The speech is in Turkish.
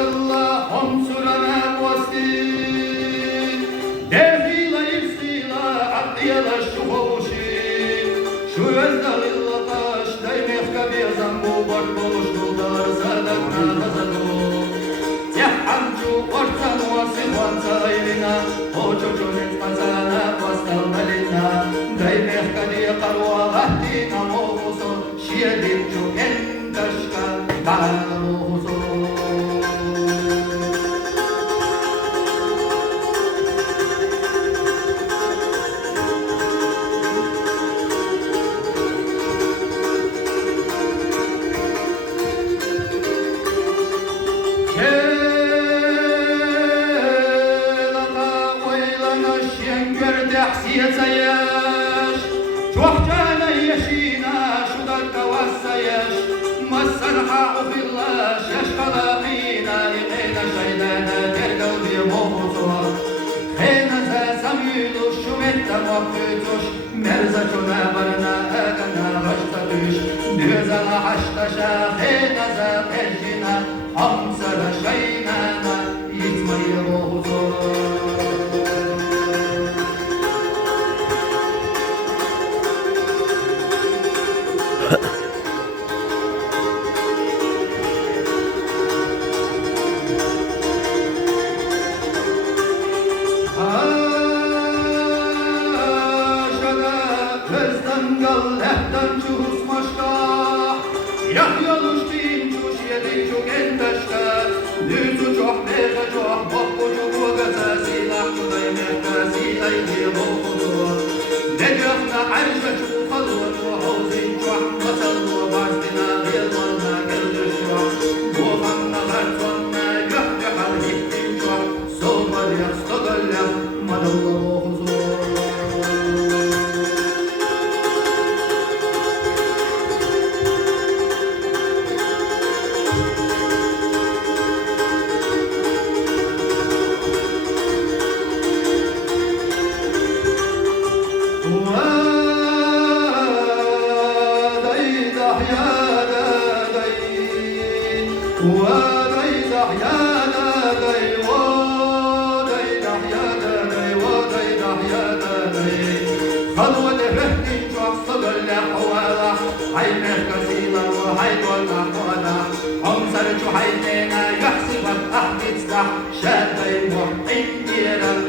الله خمسنا وسين دافيلا يفسيلا عطيلا الشخوشي شو يزدغ اللطاش دايميخ كبيزا مبار بولوش دولار سادتنا غزلو تحمجو قرطان وصفان سايلنا هوجو جونت قزانا وستلنا لنا دايميخ كدي قروا غهدينا موصو شيدين جو انتشكا تعالوصو يسياش توحجانا يشينا شدك وسياش مسرحة في الله يشقلاقينا يقينا شيدانا ترقل دي موصوها خينا زا سميلو شميتا وقتوش مرزا جنا برنا اغنا غشتدوش ديزا حشتشا خينا زا تجينا حمسر شينانا يتمي روحوصوها Lehten çuhus maşka Yahyaluş din çuş yedin çuk enteşka Nüzü çok mega çok Bokku çuku gazası Lahtu day mehtasi Aydi rohudu Necafna arşa çuk Kalvan ve havzin çok Masal ve bazdina Gılmanna gıldış çok Buhanna harfanna Yuhdi hal gittin çok Solmar yakstagalla Madallah rohudu حيثنا يحسب الأحد شاتين محقين